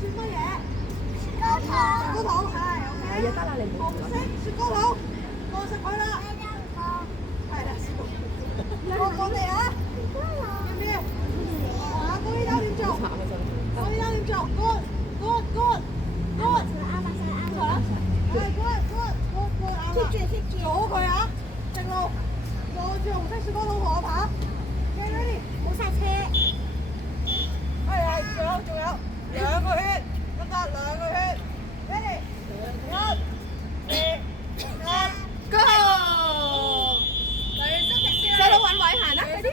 雪乜嘢？雪糕筒。雪糕筒係 OK。係啊，得啦，你唔好。紅色雪糕筒，過食佢啦。係啦，雪糕筒。我哋啊，要唔要？啊，嗰啲優點做，嗰啲優點做 ，good good good good。係 good good good good 啱啦。貼住，做好佢啊！直路，攞住紅色雪糕筒同我跑。OK ready？冇剎車。係，仲有2個圈，得2個圈。Ready？ 1、2、3，Go！ 細佬揾位行啦，快啲！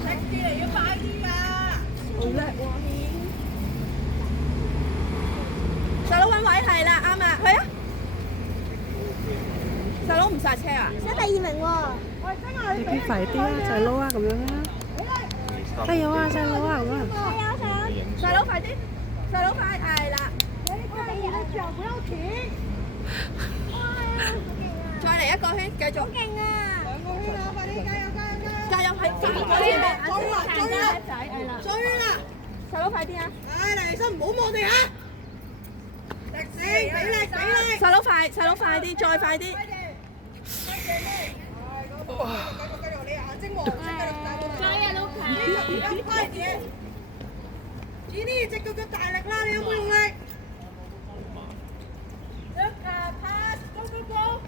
食住嚟要快啲㗎！好叻喎，細佬揾位係啦，啱啊，去啊！細佬唔剎車啊？想第2名喎！你企快啲啊，細佬啊，咁樣啊！加油啊，細佬啊，咁啊！細佬快啲，細佬快係啦！不要停！再嚟1個圈，繼續。好勁啊！2個圈啊，快啲加油！加油係3個圈啊！追啦！細佬快啲啊！嚟嚟身，唔好望地下。力死，俾力！細佬快啲，再快啲。繼續，你眼睛黃色，繼續。加油，Luca！快啲！依啲隻腳大力啦，你有冇用力？Luca pass， go！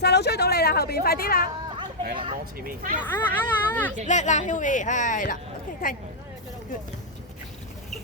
細佬追到你啦，後邊快啲啦！係啦，往前面。叻啦 ，Hughie， 係啦 ，OK，停。